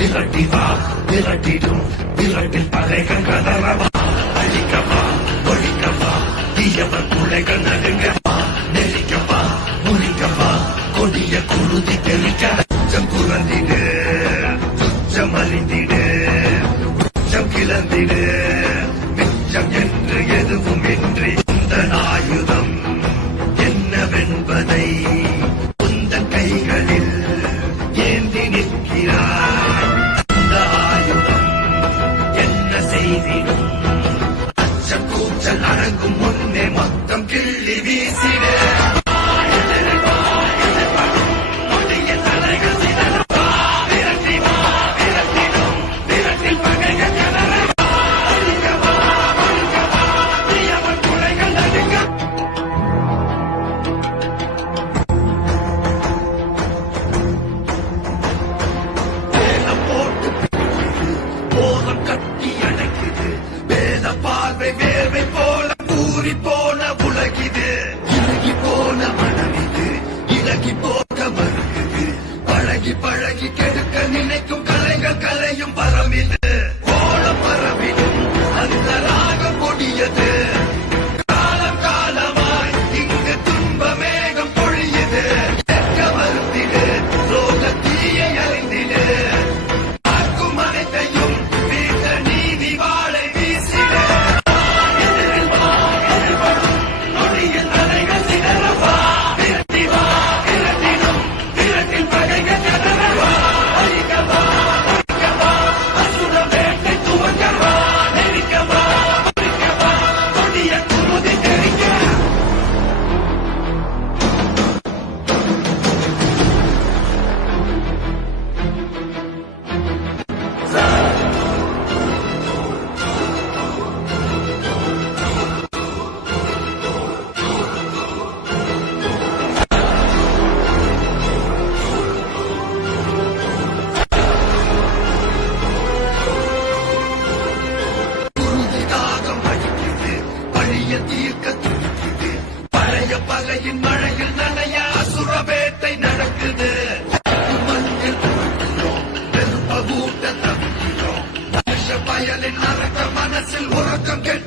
விரட்டி வா விரட்டிடும். விரட்டில் பகைகள் கதறவா. அழிக்கவா ஒழிக்கவா. தீயவர் பிள்ளைகள் நடுங்கவா. நெறிக்கவா முறிக்கவா. கொடிய குருதி தெளிக்க. உச்சம் குறந்திடு உச்சம் அறிந்திடு உச்சம் கிளந்திடு மிச்சம் என்று எதுவும் இன்றி இந்த ஆயுதம் என்னவென்பதை உந்த கைகளில் ஏந்தி நிற்கிறார். இலகி போன உலகிது இலகி போன மனம் இது இலகி போக மறுக்குது பழகி பழகி கெடுக்க நினைக்கும் come get